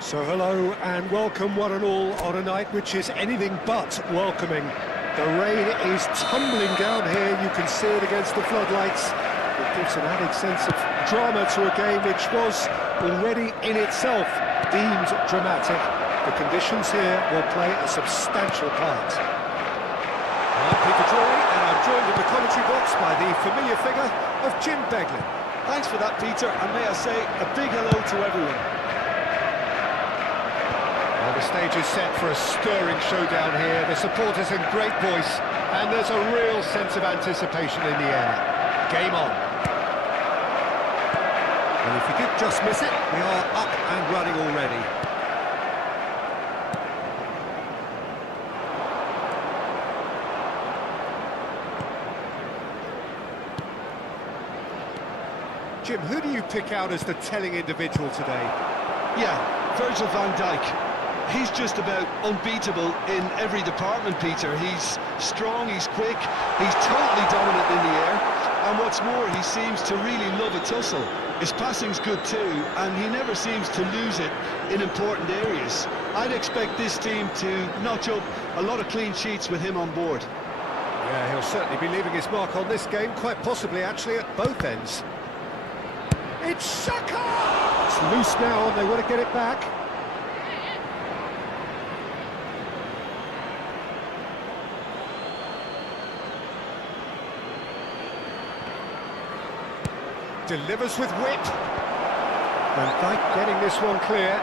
So hello and welcome one and all on a night which is anything but welcoming. The rain is tumbling down here, you can see it against the floodlights. It gives an added sense of drama to a game which was already in itself deemed dramatic. The conditions here will play a substantial part. I'm Peter Drury and I'm joined in the commentary box by the familiar figure of Jim Beglin. Thanks for that, Peter, and may I say a big hello to everyone. Well, the stage is set for a stirring showdown here. The supporters in great voice, and there's a real sense of anticipation in the air. Game on. And if you did just miss it, we are up and running already. Jim, who do you pick out as the telling individual today? Yeah, Virgil van Dijk. He's just about unbeatable in every department, Peter. He's strong, he's quick, he's totally dominant in the air, and what's more, he seems to really love a tussle. His passing's good too, and he never seems to lose it in important areas. I'd expect this team to notch up a lot of clean sheets with him on board. Yeah, he'll certainly be leaving his mark on this game, quite possibly actually at both ends. It's Saka! It's loose now, and they want to get it back. Delivers with wit. Van Dijk getting this one clear.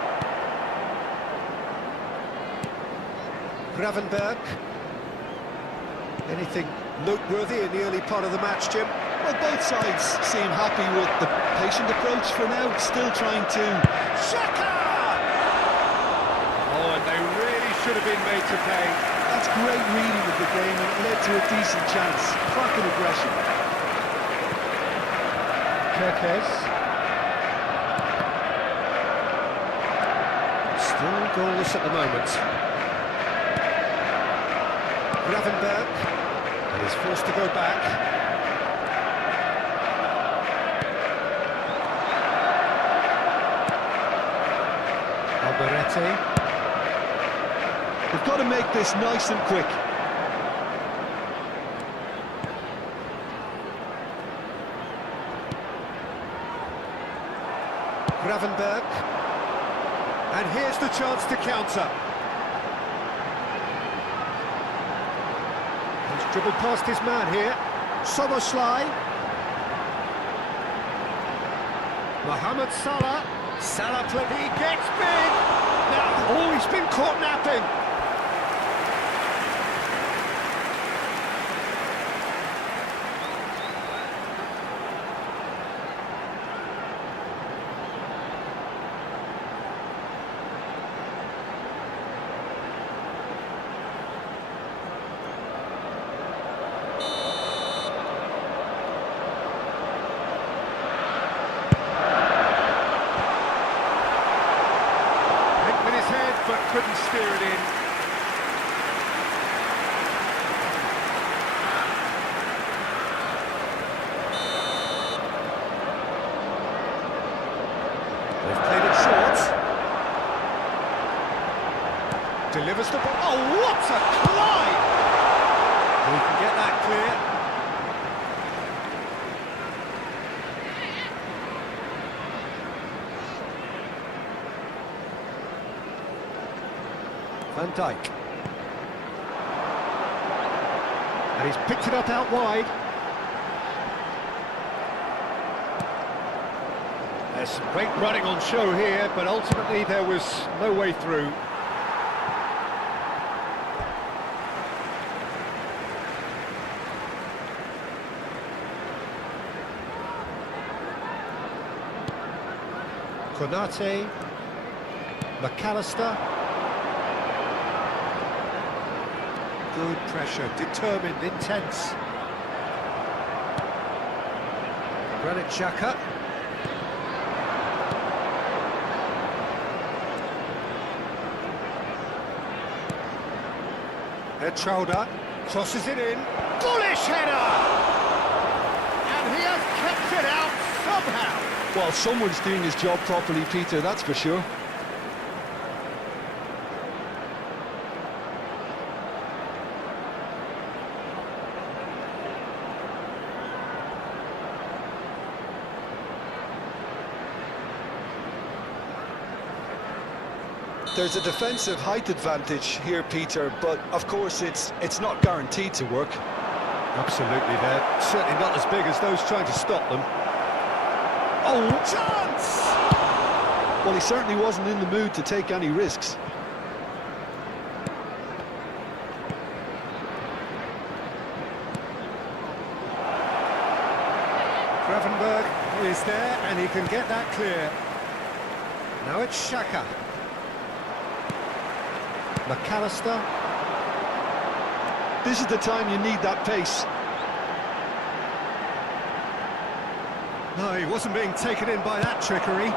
Gravenberg. Anything noteworthy in the early part of the match, Jim? Well, both sides seem happy with the patient approach for now, still trying to... Saka! Oh, and they really should have been made to pay. That's great reading of the game, and it led to a decent chance. Cracking aggression. Kerkez. Still goalless at the moment. Gravenberg. And he's forced to go back. Alberete. We've got to make this nice and quick. Gravenberg. And here's the chance to counter. He's dribbled past his man here. Soboslai. Mohamed Salah. Salah he gets big. Now, oh, he's been caught napping. But couldn't steer it in. They've played it short. Delivers the ball. Oh, what a climb! We can get that clear. Van Dijk. And he's picked it up out wide. There's some great running on show here, but ultimately there was no way through. Konate. McAllister. Good pressure, determined, intense. Granit Xhaka. Chowder crosses it in. Bullish header! And he has kept it out somehow. Well, someone's doing his job properly, Peter, that's for sure. There's a defensive height advantage here, Peter, but of course it's not guaranteed to work. Absolutely, they're certainly not as big as those trying to stop them. Oh, chance! Well, he certainly wasn't in the mood to take any risks. Gravenberg is there, and he can get that clear. Now it's Xhaka. McAllister. This is the time you need that pace. No, he wasn't being taken in by that trickery.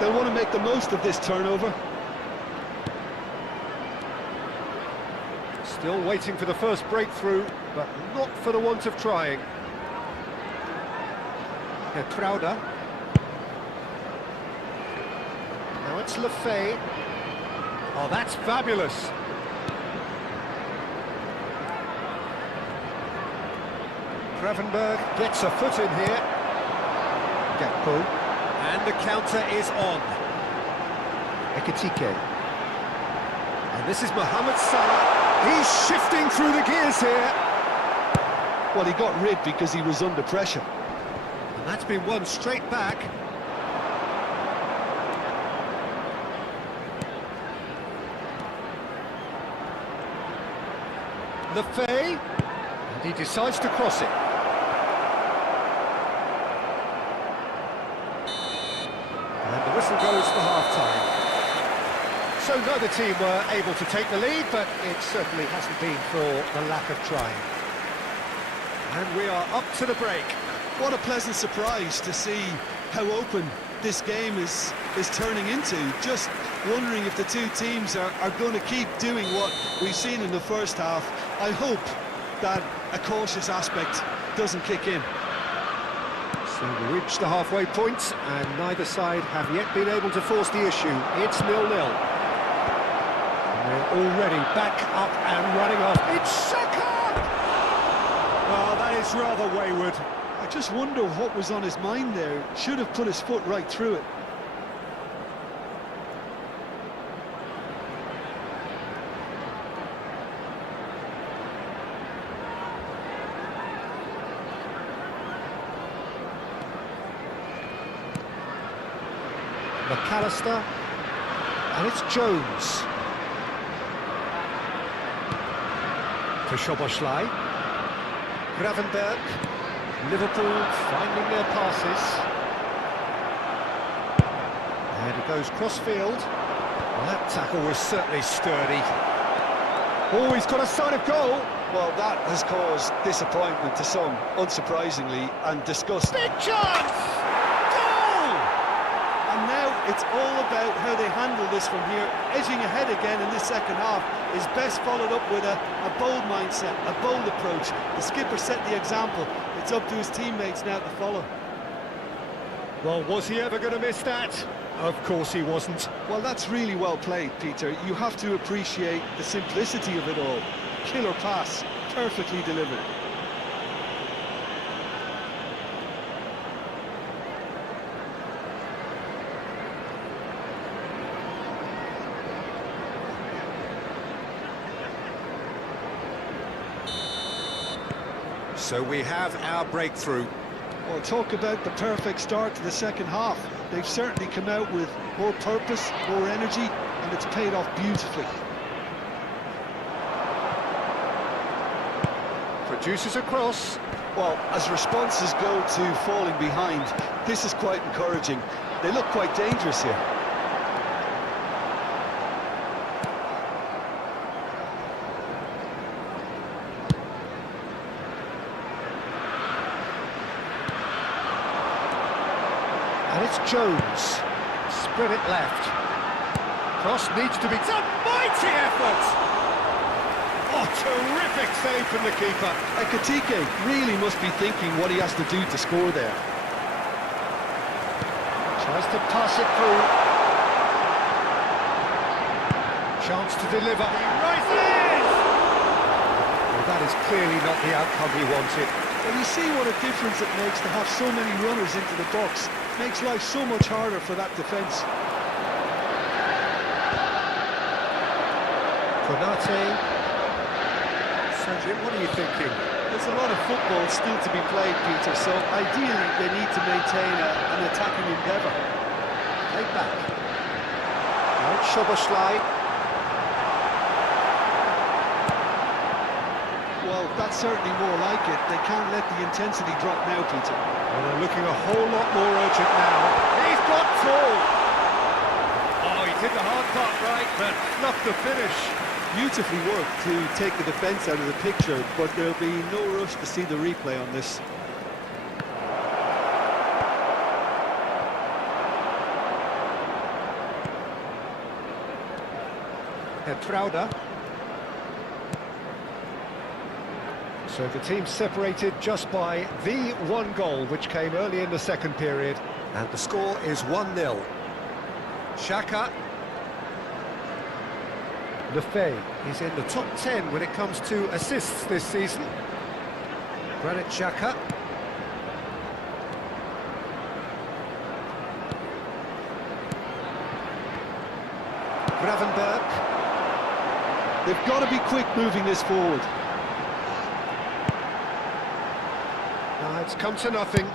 They'll want to make the most of this turnover. Still waiting for the first breakthrough, but not for the want of trying. Here, Crowder. Now it's Lefay. Oh, that's fabulous. Gravenberg gets a foot in here. Gakpo. And the counter is on. Ekitike. And this is Mohamed Salah. He's shifting through the gears here. Well, he got rid because he was under pressure. And that's been won straight back. Lefay. And he decides to cross it. And the whistle goes for half-time. So neither team were able to take the lead, but it certainly hasn't been for the lack of trying. And we are up to the break. What a pleasant surprise to see how open this game is turning into. Just wondering if the two teams are going to keep doing what we've seen in the first half. I hope that a cautious aspect doesn't kick in. So we reach the halfway point, and neither side have yet been able to force the issue. It's 0-0. And we're already back up and running off. It's Xhaka! Well, that is rather wayward. I just wonder what was on his mind there. Should have put his foot right through it. McAllister, and it's Jones. To Szoboszlai. Gravenberg. Liverpool finding their passes. And it goes cross-field. Well, that tackle was certainly sturdy. Oh, he's got a sign of goal. Well, that has caused disappointment to some, unsurprisingly, and disgust. Big chance! Goal! And now it's all about how they handle this from here. Edging ahead again in this second half is best followed up with a bold mindset, a bold approach. The skipper set the example. It's up to his teammates now to follow. Well, was he ever going to miss that? Of course he wasn't. Well, that's really well played, Peter. You have to appreciate the simplicity of it all. Killer pass, perfectly delivered. So we have our breakthrough. Well, talk about the perfect start to the second half. They've certainly come out with more purpose, more energy, and it's paid off beautifully. Produces a cross. Well, as responses go to falling behind, this is quite encouraging. They look quite dangerous here. And it's Jones. Spread it left. Cross needs to be... It's a mighty effort! Oh, terrific save from the keeper. Ekitike really must be thinking what he has to do to score there. Tries to pass it through. Chance to deliver. He rises! Well, that is clearly not the outcome he wanted. Well, you see what a difference it makes to have so many runners into the box. Makes life so much harder for that defence. Konate. Sajid, what are you thinking? There's a lot of football still to be played, Peter, so ideally they need to maintain an attacking endeavour. Played back. Right, Szoboszlai. Well, that's certainly more like it. They can't let the intensity drop now, Peter. Well, they're looking a whole lot more urgent now. He's got full! Oh, he did the hard part right, but not the finish. Beautifully worked to take the defence out of the picture, but there'll be no rush to see the replay on this. Petrauda. So the team separated just by the one goal, which came early in the second period. And the score is 1-0. Xhaka. Lefebvre is in the top 10 when it comes to assists this season. Granit Xhaka. Gravenberg. They've got to be quick moving this forward. It's come to nothing.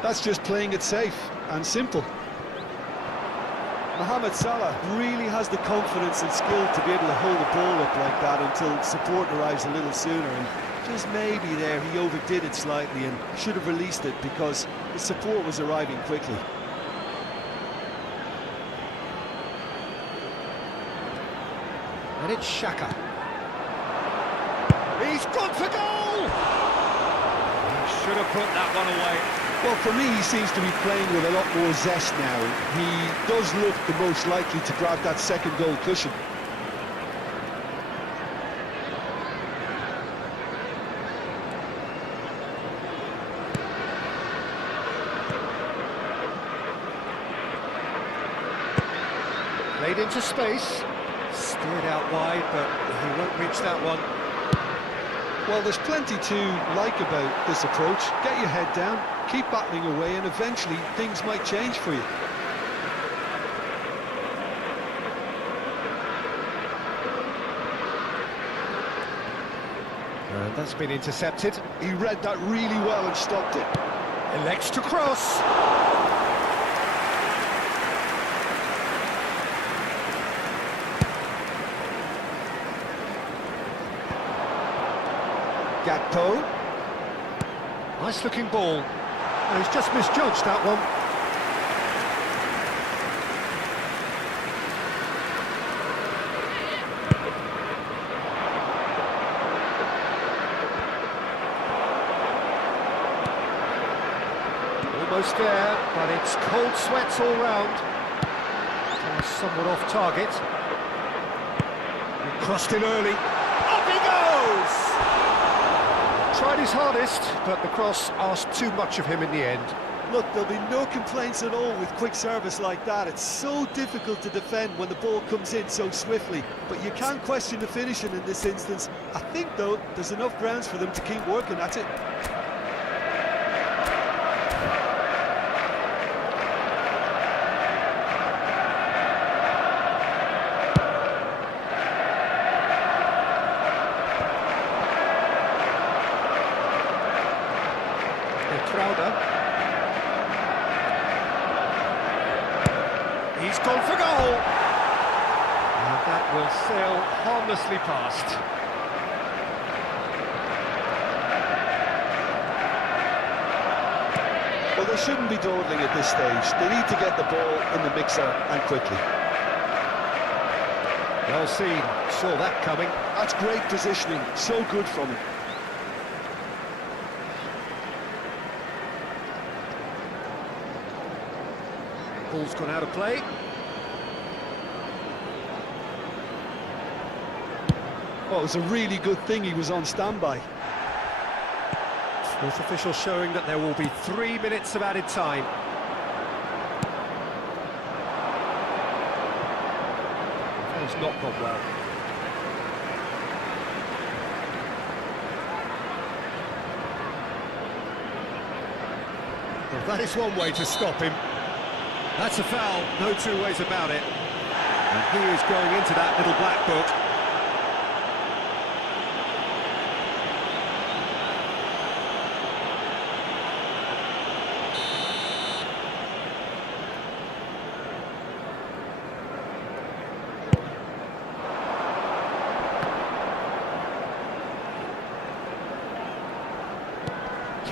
That's just playing it safe and simple. Mohamed Salah really has the confidence and skill to be able to hold the ball up like that until support arrives a little sooner, and just maybe there he overdid it slightly and should have released it because the support was arriving quickly. And it's Xhaka. He's gone for goal! He should have put that one away. Well, for me, he seems to be playing with a lot more zest now. He does look the most likely to grab that second goal cushion. Played into space. Steered out wide, but he won't reach that one. Well, there's plenty to like about this approach. Get your head down, keep battling away, and eventually things might change for you. And that's been intercepted. He read that really well and stopped it. Elects to cross. Gakpo. Nice looking ball. Oh, he's just misjudged that one. Almost there, but it's cold sweats all round. Somewhat off target. He crossed in early. Up he goes! Tried his hardest, but the cross asked too much of him in the end. Look, there'll be no complaints at all with quick service like that. It's so difficult to defend when the ball comes in so swiftly, but you can't question the finishing in this instance. I think, though, there's enough grounds for them to keep working at it. He's gone for goal! And that will sail harmlessly past. Well, they shouldn't be dawdling at this stage. They need to get the ball in the mixer and quickly. Well seen, saw that coming. That's great positioning, so good from him. Ball's gone out of play. Well, it was a really good thing he was on standby. Fourth official showing that there will be 3 minutes of added time. It's not gone well. Well, that is one way to stop him. That's a foul, no two ways about it. And he is going into that little black book.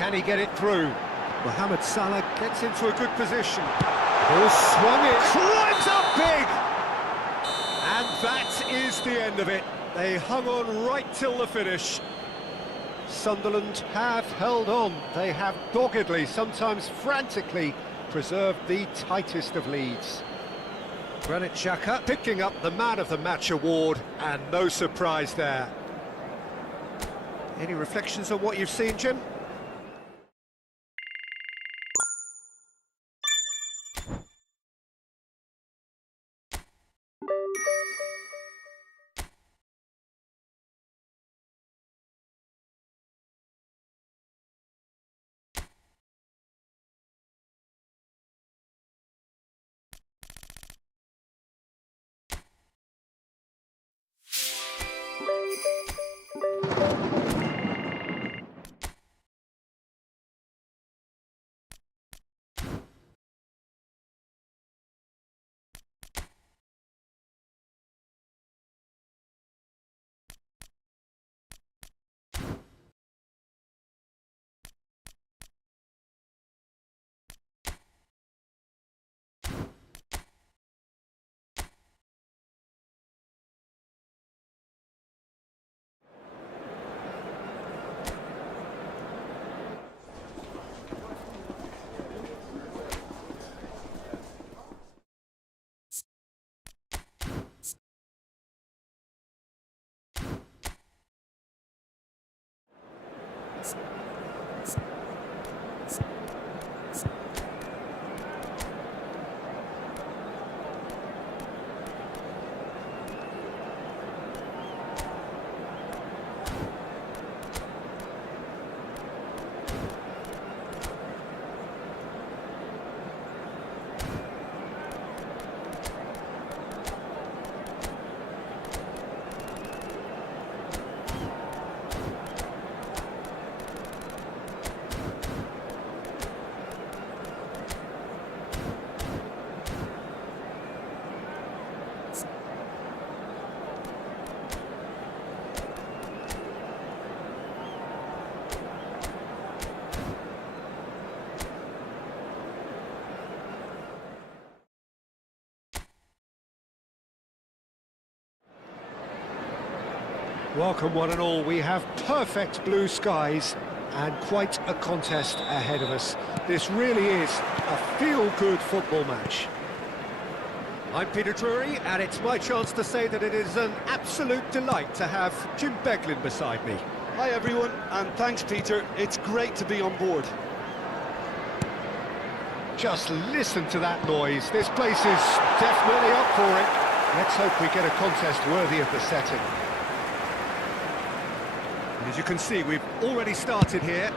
Can he get it through? Mohamed Salah gets into a good position. Ball swung in, climbs up big! And that is the end of it. They hung on right till the finish. Sunderland have held on. They have doggedly, sometimes frantically, preserved the tightest of leads. Granit Xhaka picking up the Man of the Match award, and no surprise there. Any reflections on what you've seen, Jim? Welcome one and all. We have perfect blue skies and quite a contest ahead of us. This really is a feel-good football match. I'm Peter Drury, and it's my chance to say that it is an absolute delight to have Jim Beglin beside me. Hi everyone, and thanks Peter, it's great to be on board. Just listen to that noise. This place is definitely up for it. Let's hope we get a contest worthy of the setting. As you can see, we've already started here.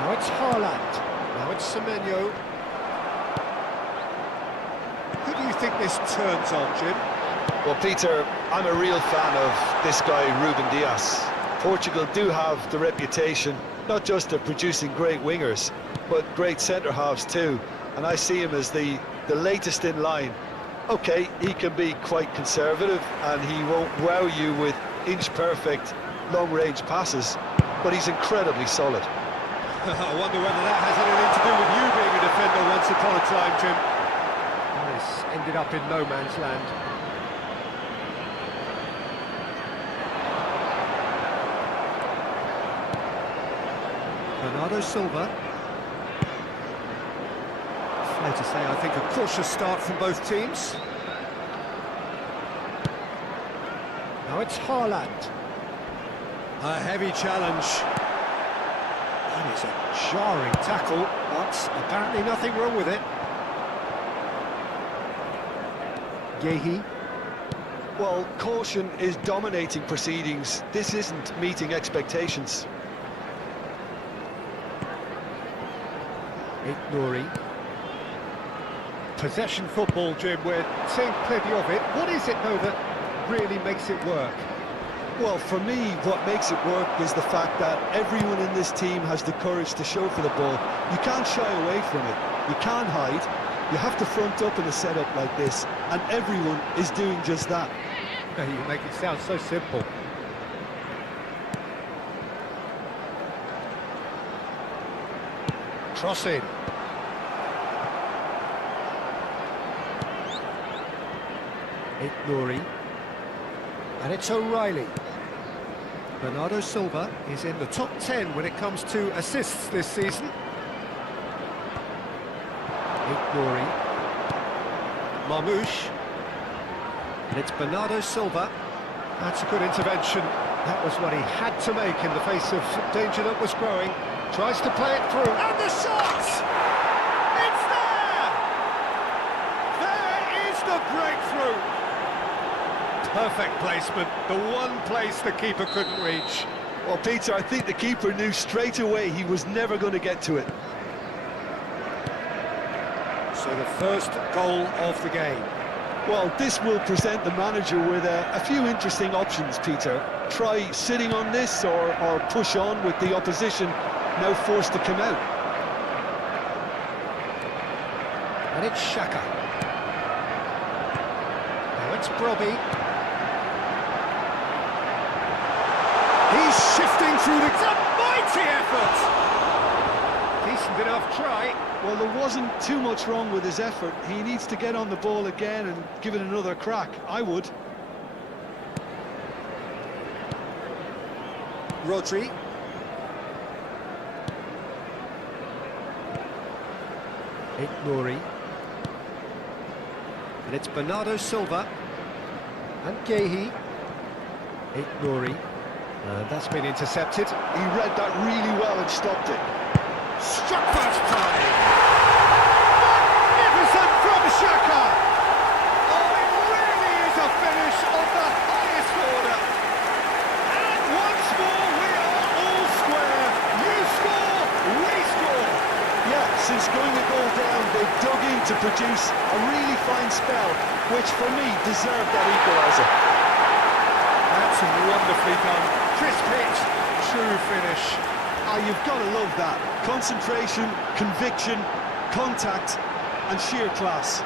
Now it's Haaland. Now it's Semenyo. Who do you think this turns on, Jim? Well, Peter, I'm a real fan of this guy, Ruben Dias. Portugal do have the reputation, not just of producing great wingers, but great centre-halves too. And I see him as the latest in line. Okay, he can be quite conservative and he won't wow you with inch-perfect long-range passes, but he's incredibly solid. I wonder whether that has anything to do with you being a defender once upon a time, Jim. This ended up in no man's land. Bernardo Silva. Fair to say, I think, a cautious start from both teams. Now it's Haaland. A heavy challenge. That is a jarring tackle, but apparently nothing wrong with it. Yehi. Well, caution is dominating proceedings. This isn't meeting expectations. Nouri. Possession football, Jim, we're seeing plenty of it. What is it, though, that really makes it work? Well, for me, what makes it work is the fact that everyone in this team has the courage to show for the ball. You can't shy away from it. You can't hide. You have to front up in a setup like this, and everyone is doing just that. You make it sound so simple. Cross in. Nouri. And it's O'Reilly. Bernardo Silva is in the top 10 when it comes to assists this season. Nouri. Marmouche. And it's Bernardo Silva. That's a good intervention. That was what he had to make in the face of danger that was growing. Tries to play it through. And the shot! It's there! There is the breakthrough! Perfect placement. The one place the keeper couldn't reach. Well, Peter, I think the keeper knew straight away he was never going to get to it. So the first goal of the game. Well, this will present the manager with a few interesting options, Peter. Try sitting on this or push on with the opposition now forced to come out. And it's Xhaka. Now it's Brobbey. He's shifting through the... It's a mighty effort! Decent enough try. Well, there wasn't too much wrong with his effort. He needs to get on the ball again and give it another crack. I would. Rodri. Nouri. And it's Bernardo Silva. And Guehi. Nouri. That's been intercepted. He read that really well and stopped it. Struck first time! Magnificent from Xhaka! Oh, it really is a finish of the highest order. And once more we are all square. You score, we score. Yeah, since going a goal down, they've dug in to produce a really fine spell, which for me deserved that equaliser. That's wonderfully done. Crisp hit, true finish. Ah, you've got to love that. Concentration, conviction, contact, and sheer class.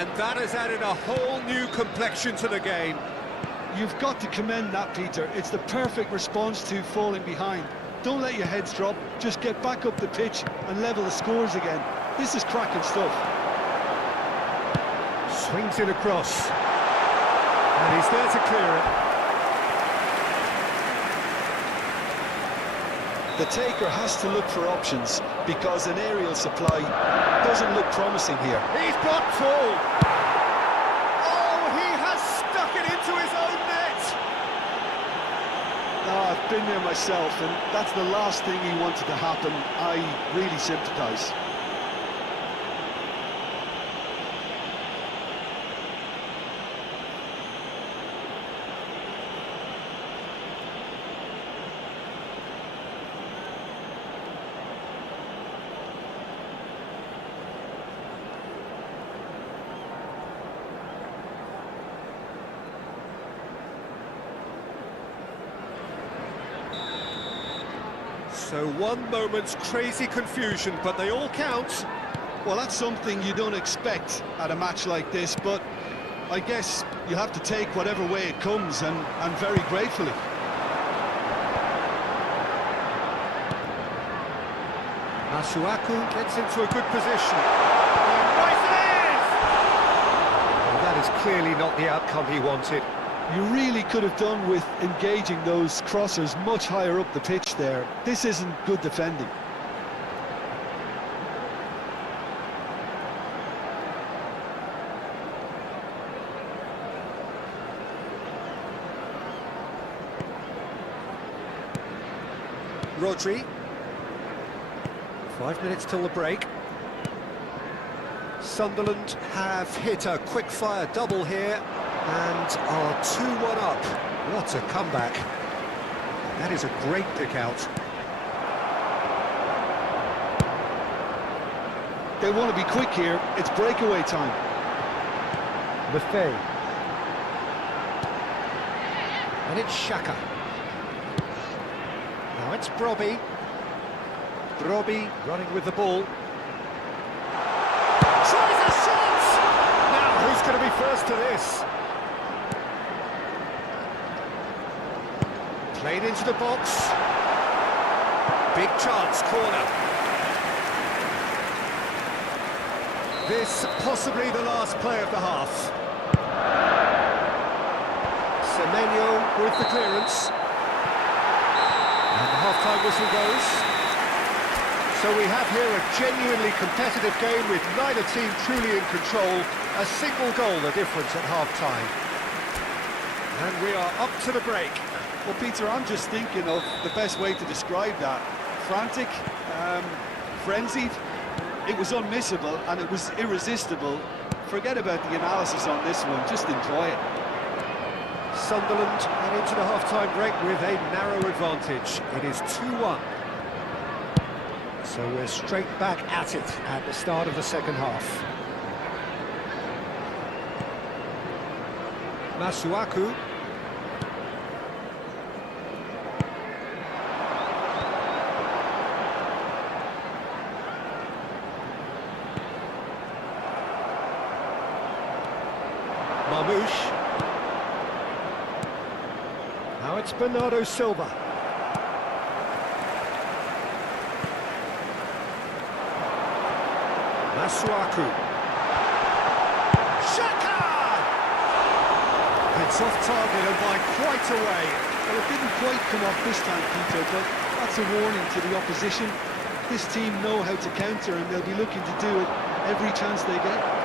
And that has added a whole new complexion to the game. You've got to commend that, Peter. It's the perfect response to falling behind. Don't let your heads drop, just get back up the pitch and level the scores again. This is cracking stuff. Swings it across. And he's there to clear it. The taker has to look for options because an aerial supply doesn't look promising here. He's got tall. Oh, he has stuck it into his own net. Oh, I've been there myself, and that's the last thing he wanted to happen. I really sympathise. So one moment's crazy confusion, but they all count. Well, that's something you don't expect at a match like this, but I guess you have to take whatever way it comes, and very gratefully. Masuaku gets into a good position. And right it is! Well, that is clearly not the outcome he wanted. You really could have done with engaging those crossers much higher up the pitch there. This isn't good defending. Rodri. 5 minutes till the break. Sunderland have hit a quick-fire double here and are 2-1 up. What a comeback. That is a great pick out. They want to be quick here. It's breakaway time. Buffet. And it's Xhaka. Now it's Brobbey. Brobbey running with the ball. Tries a shot! Now, who's going to be first to this? Played into the box. Big chance, corner. This possibly the last play of the half. Semenyo with the clearance. And the half-time whistle goes. So we have here a genuinely competitive game with neither team truly in control. A single goal the difference at half-time. And we are up to the break. Well, Peter, I'm just thinking of the best way to describe that. Frantic, frenzied. It was unmissable and it was irresistible. Forget about the analysis on this one, just enjoy it. Sunderland head into the half-time break with a narrow advantage. It is 2-1. So we're straight back at it at the start of the second half. Masuaku. Marmoush. Now it's Bernardo Silva. Masuaku. Xhaka! It's off target and by quite a way. Well, it didn't quite come off this time, Peter, but that's a warning to the opposition. This team know how to counter and they'll be looking to do it every chance they get.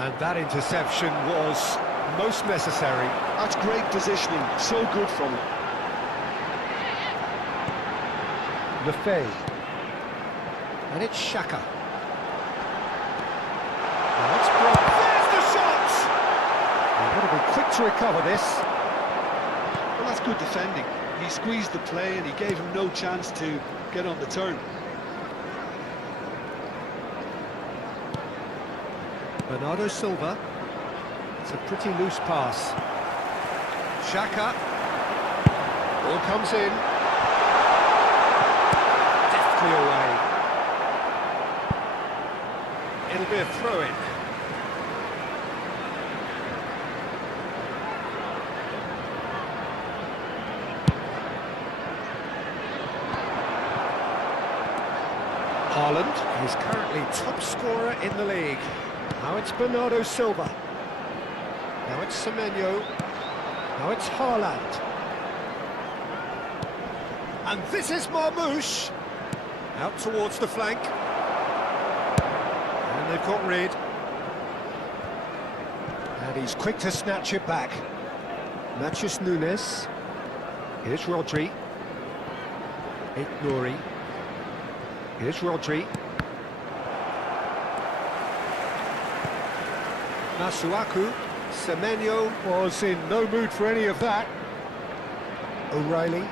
And that interception was most necessary. That's great positioning, so good from him. Lefebvre. And it's Xhaka. Now it's Brock. There's the shot! You've got to be quick to recover this. Well, that's good defending. He squeezed the play and he gave him no chance to get on the turn. Bernardo Silva. It's a pretty loose pass. Xhaka. Ball comes in. Deftly away. It'll be a throw-in. Haaland is currently top scorer in the league. Now it's Bernardo Silva. Now it's Semenyo. Now it's Haaland. And this is Marmoush. Out towards the flank. And they've got rid. And he's quick to snatch it back. Matheus Nunes. Here's Rodri. Nouri. Here's Rodri. Masuaku. Semenyo was in no mood for any of that. O'Reilly.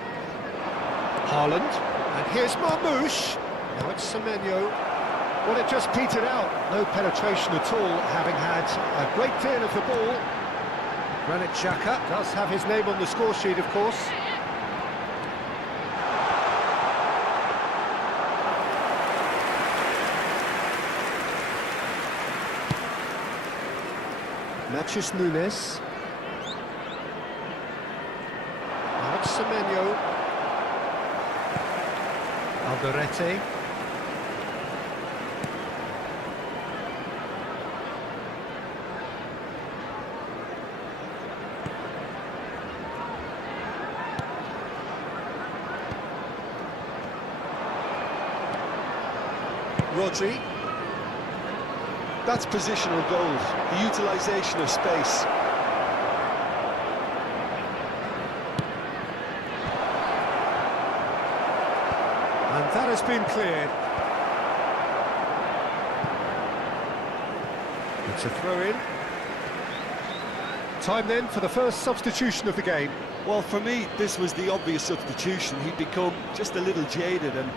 Haaland. And here's Marmoush. Now it's Semenyo. Well, it just petered out. No penetration at all, having had a great deal of the ball. Granit Xhaka does have his name on the score sheet, of course. Matheus Nunes. Now it's Semenyo. Alderete. Rodri. That's positional goals, the utilisation of space. And that has been cleared. It's a throw-in. Time then for the first substitution of the game. Well, for me, this was the obvious substitution. He'd become just a little jaded, and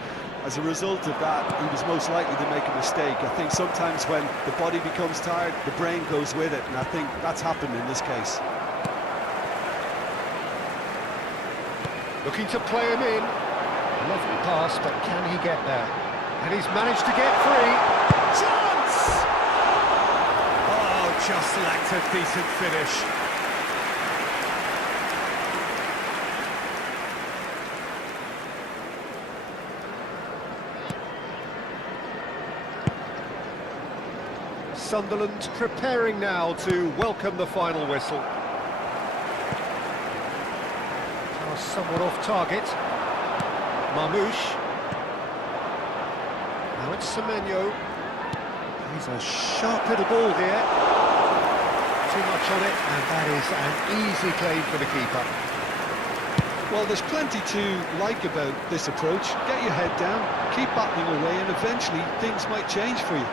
as a result of that, he was most likely to make a mistake. I think sometimes when the body becomes tired, the brain goes with it, and I think that's happened in this case. Looking to play him in. Lovely pass, but can he get there? And he's managed to get free. Chance! Oh, just lacked a decent finish. Sunderland preparing now to welcome the final whistle. Pass somewhat off target. Marmouche. Now it's Semenyo. He's a sharp little ball here. Too much on it, and that is an easy claim for the keeper. Well, there's plenty to like about this approach. Get your head down, keep battling away, and eventually things might change for you.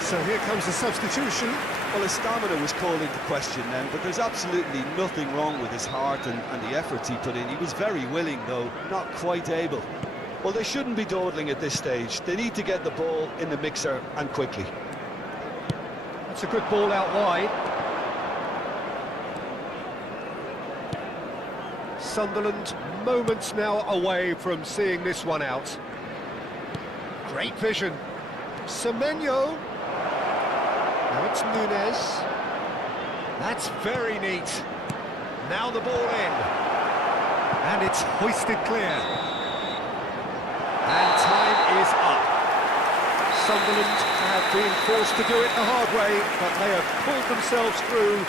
So here comes the substitution. Well, his stamina was called into question then, but there's absolutely nothing wrong with his heart and the efforts he put in. He was very willing, though, not quite able. Well, they shouldn't be dawdling at this stage. They need to get the ball in the mixer, and quickly. That's a good ball out wide. Sunderland moments now away from seeing this one out. Great vision. Semenyo. Now it's Nunez. That's very neat. Now the ball in. And it's hoisted clear. And time is up. Sunderland have been forced to do it the hard way, but they have pulled themselves through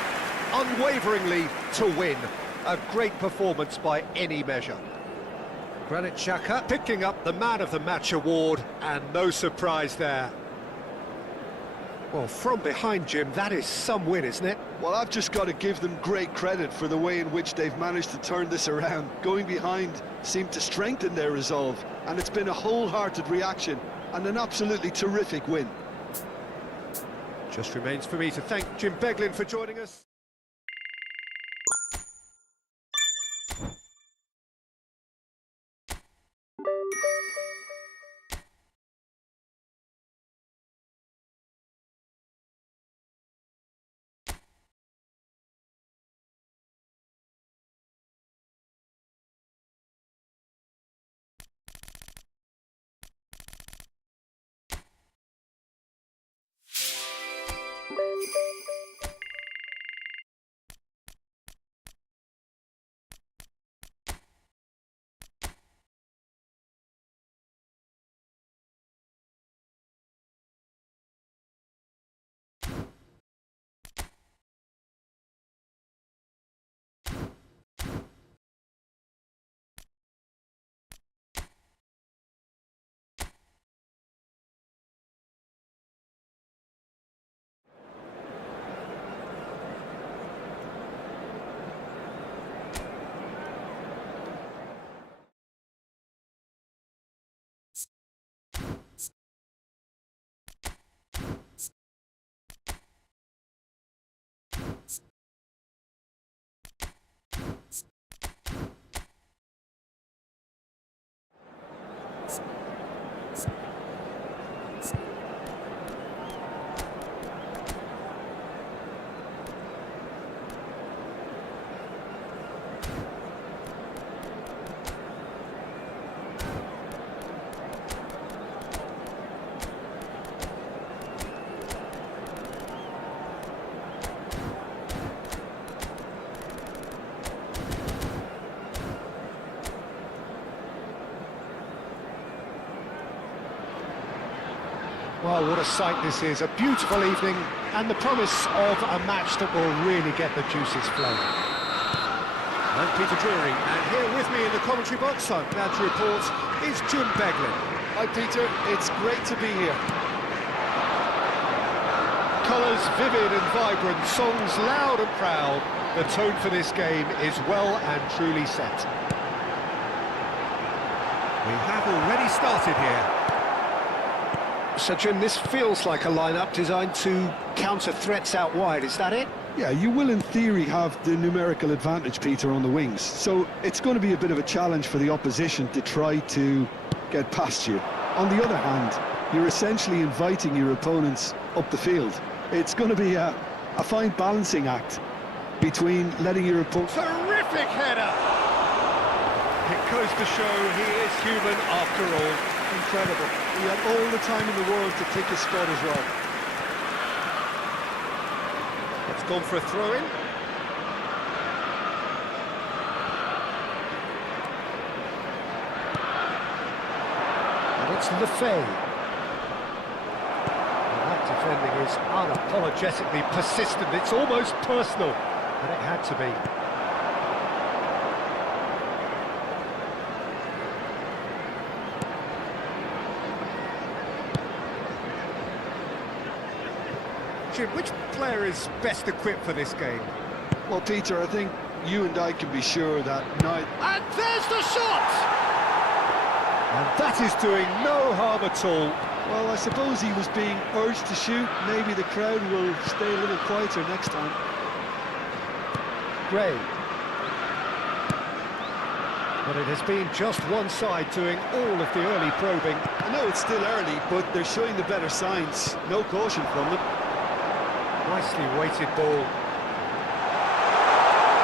unwaveringly to win. A great performance by any measure. Granit Xhaka picking up the Man of the Match award, and no surprise there. Well, from behind, Jim, that is some win, isn't it? Well, I've just got to give them great credit for the way in which they've managed to turn this around. Going behind seemed to strengthen their resolve, and it's been a wholehearted reaction and an absolutely terrific win. Just remains for me to thank Jim Beglin for joining us. Well, what a sight this is. A beautiful evening and the promise of a match that will really get the juices flowing. I'm Peter Drury, and here with me in the commentary box, I'm glad to report, is Jim Beglin. Hi, Peter. It's great to be here. Colours vivid and vibrant, songs loud and proud. The tone for this game is well and truly set. We have already started here. So, Jim, this feels like a lineup designed to counter threats out wide, is that it? Yeah, you will in theory have the numerical advantage, Peter, on the wings. So it's going to be a bit of a challenge for the opposition to try to get past you. On the other hand, you're essentially inviting your opponents up the field. It's going to be a fine balancing act between letting your opponent... Terrific header! It goes to show he is human after all. Incredible. He had all the time in the world to pick his spot as well. It's gone for a throw-in. And it's Lefay. That defending is unapologetically persistent. It's almost personal, and it had to be. Jim, which player is best equipped for this game? Well, Peter, I think you and I can be sure that neither... And there's the shot! And that is doing no harm at all. Well, I suppose he was being urged to shoot. Maybe the crowd will stay a little quieter next time. Gray. But it has been just one side doing all of the early probing. I know it's still early, but they're showing the better signs. No caution from them. Nicely weighted ball.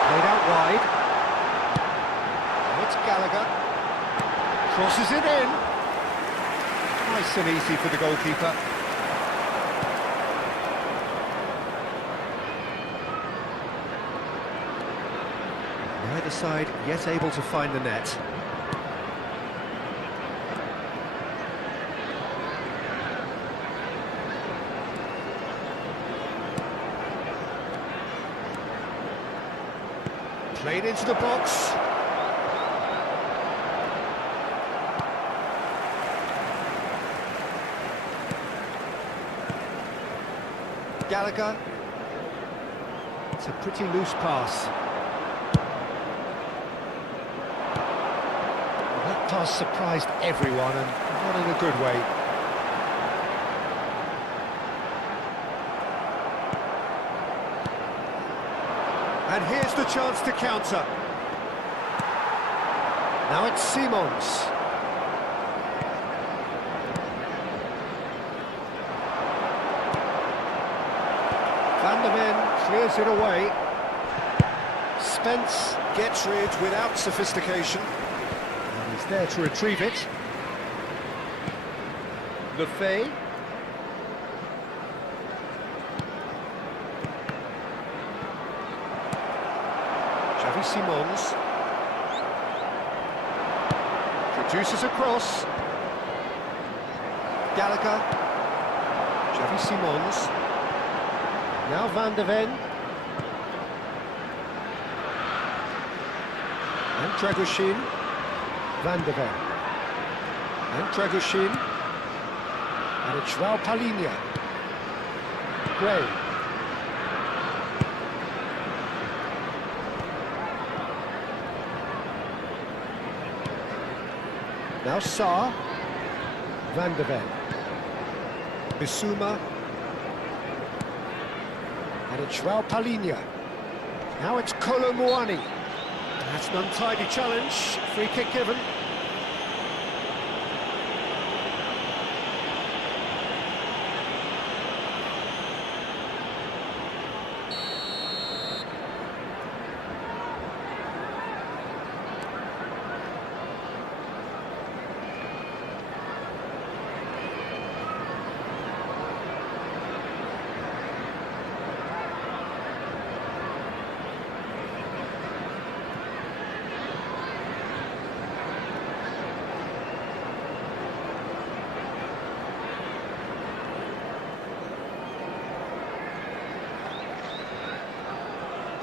Played out wide. Now it's Gallagher. Crosses it in. Nice and easy for the goalkeeper. Neither side yet able to find the net. Played into the box. Gallagher. It's a pretty loose pass. That pass surprised everyone, and not in a good way. And here's the chance to counter. Now it's Simons. Van der Ven clears it away. Spence gets rid without sophistication. And he's there to retrieve it. Lefay. Xavi Simons produces a cross. Gallagher. Xavi Simons. Now Van der Ven. And Dragoshin. Van der Ven. And Dragoshin. And it's João Palhinha. Gray. Now Sarr, Van der Ven, Bissouma, and it's João Palhinha. Now it's Kolo Muani. That's an untidy challenge, free kick given.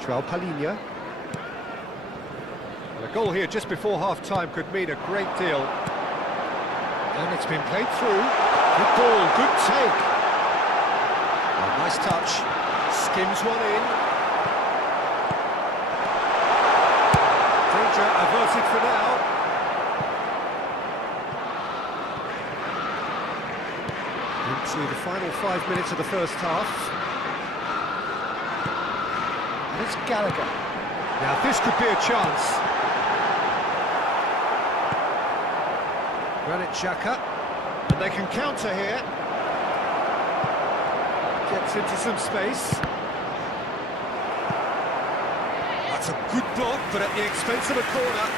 João Palhinha. Well, a goal here just before half-time could mean a great deal. And it's been played through. Good ball, good take. Oh, nice touch. Skims one in. Danger averted for now. into the final 5 minutes of the first half. And it's Gallagher. Now this could be a chance. Granit Xhaka, and they can counter here. Gets into some space. That's a good block, but at the expense of a corner.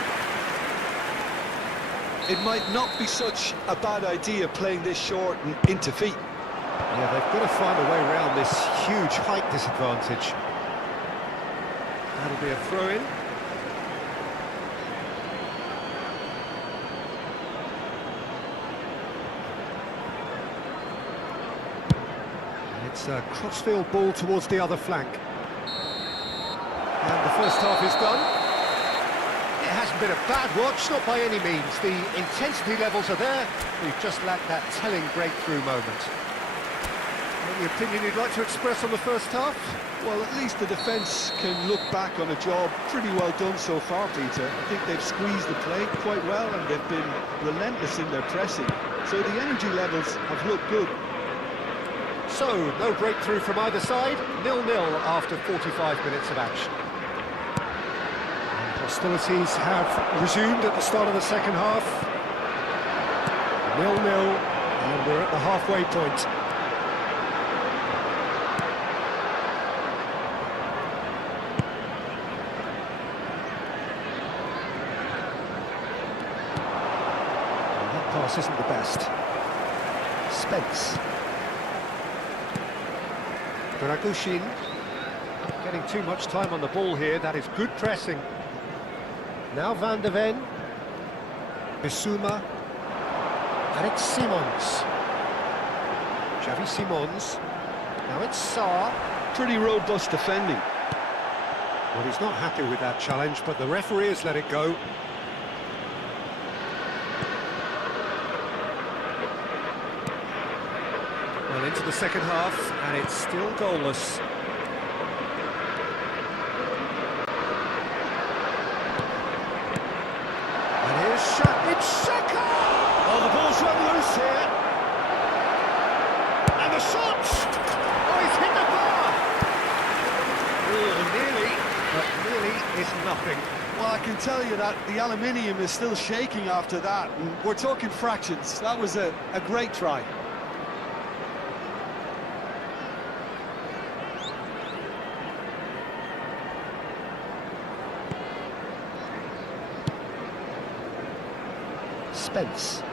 It might not be such a bad idea playing this short and into feet. Yeah, they've got to find a way around this huge height disadvantage. That'll be a throw-in. It's a crossfield ball towards the other flank. And the first half is done. It hasn't been a bad watch, not by any means. The intensity levels are there. We've just lacked that telling breakthrough moment. Any opinion you'd like to express on the first half? Well, at least the defence can look back on a job pretty well done so far, Peter. I think they've squeezed the play quite well and they've been relentless in their pressing. So the energy levels have looked good. So, no breakthrough from either side, 0-0 after 45 minutes of action. And hostilities have resumed at the start of the second half. 0-0, and we're at the halfway point. And that pass isn't the best. Spence. Dragushin getting too much time on the ball here. That is good pressing. Now Van de Ven, Bissouma, and it's Simons. Xavi Simons. Now it's Sarr. Pretty robust defending. Well, he's not happy with that challenge, but the referee has let it go. Well, into the second half, and it's still goalless. And here's Xhaka. It's Xhaka! Oh, the ball's run loose here. And the shot! Oh, he's hit the bar! Oh, nearly, but nearly is nothing. Well, I can tell you that the aluminium is still shaking after that. And we're talking fractions. That was a great try. Spence.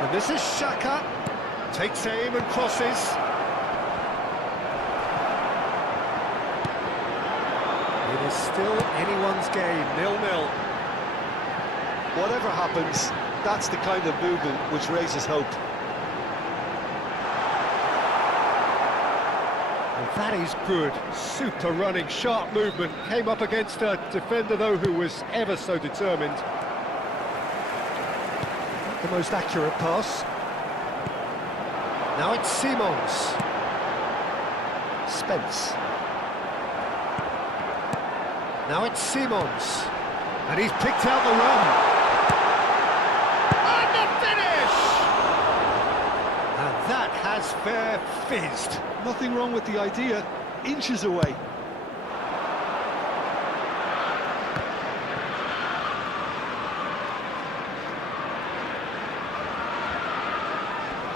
And this is Xhaka. Takes aim and crosses. It is still anyone's game, 0-0. Whatever happens, that's the kind of movement which raises hope. That is good, super running, sharp movement. Came up against a defender, though, who was ever so determined. Not the most accurate pass. Now it's Simons. Spence. Now it's Simons. And he's picked out the run. And the finish! And that has fair fizzed. Nothing wrong with the idea, inches away.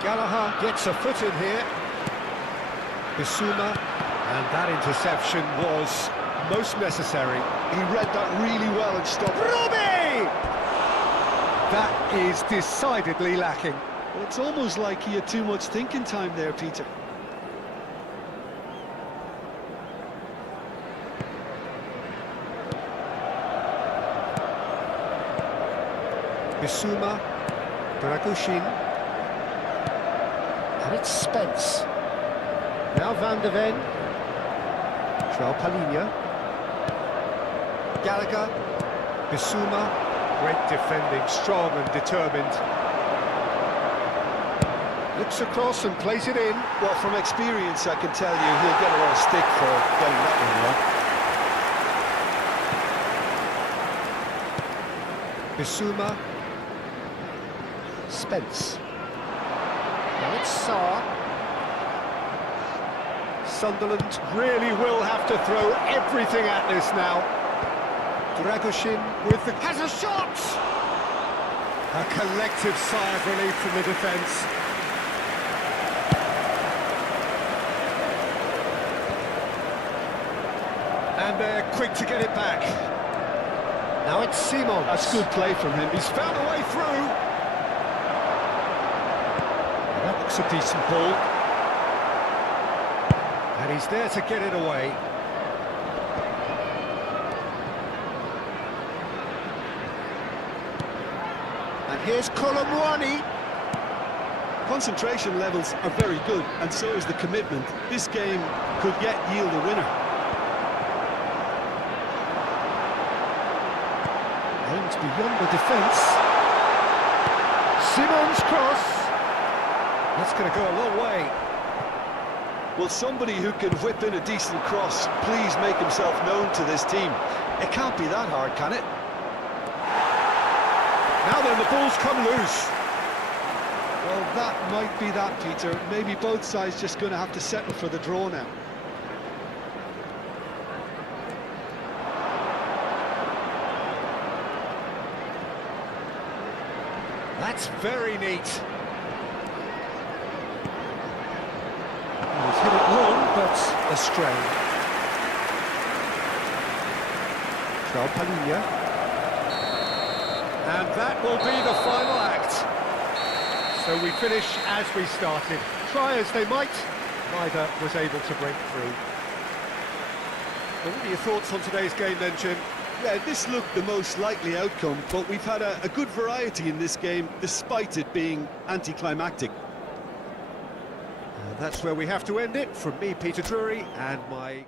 Gallagher gets a foot in here. Bissouma, and that interception was most necessary. He read that really well and stopped. Robbie! That is decidedly lacking. Well, it's almost like he had too much thinking time there, Peter. Bissouma, Dragushin, and it's Spence. Now Van de Ven, João Palhinha, Gallagher, Bissouma, great defending, strong and determined. Looks across and plays it in. Well, from experience, I can tell you he'll get a lot of stick for getting that one wrong. Bissouma. Spence. Now it's Sarr. Sunderland really will have to throw everything at this now. Dragoshin with the... has a shot! A collective sigh of relief from the defence. And they're quick to get it back. Now it's Simon. That's good play from him. He's found a way through. That looks a decent ball. And he's there to get it away. And here's Colomwani. Concentration levels are very good, and so is the commitment. This game could yet yield a winner. Aims beyond the defence. Simon's cross. That's going to go a long way. Well, somebody who can whip in a decent cross, please make himself known to this team. It can't be that hard, can it? Now then, the ball's come loose. Well, that might be that, Peter. Maybe both sides just going to have to settle for the draw now. That's very neat. He's hit it long, but astray. Palhinha. And that will be the final act. So we finish as we started. Try as they might, neither was able to break through. What are your thoughts on today's game then, Jim? Yeah, this looked the most likely outcome, but we've had a good variety in this game, despite it being anticlimactic. And that's where we have to end it. From me, Peter Drury, and my...